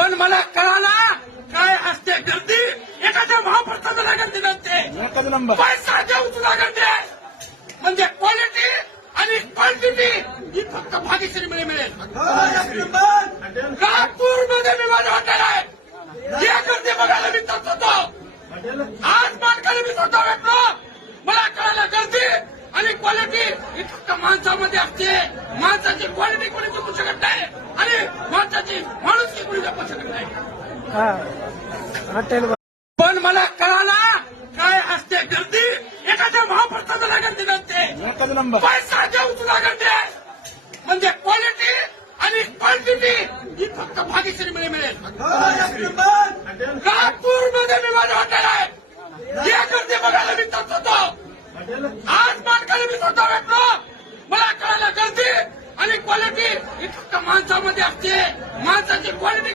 पण मला कळालं काय असते गर्दी एखाद्या महाप्रसादाला गर्दी नसते पैसा देऊ तुला गर्दी म्हणजे क्वालिटी आणि क्वांटिटी ही फक्त भाग्यश्री मिळेल. नागपूरमध्ये मी माझं हॉटेल आहे या गर्दी बघायला मी जात होतो. आज मानकाला मी स्वतः भेटलो. मला कळालं गर्दी आणि क्वालिटी ही फक्त माणसामध्ये असते. माणसाची क्वालिटी कोणी जपू शकत नाही आणि माणसाची माणुसकी कोणी जपू शकत नाही. पण मला कळालं काय असते गर्दी एखाद्या महाप्रसादाला गर्दी नसते पैसा देऊ तुला गर्दी म्हणजे क्वालिटी आणि क्वांटिटी ही फक्त भाग्यश्री मिळेल. नागपूरमध्ये मी माझं हॉटेल आहे या गर्दी बघायला मी जात होतो. आज मानकाला मी स्वतः भेटलो. मला कळालं गर्दी आणि क्वालिटी ही फक्त माणसामध्ये असते. माणसाची क्वालिटी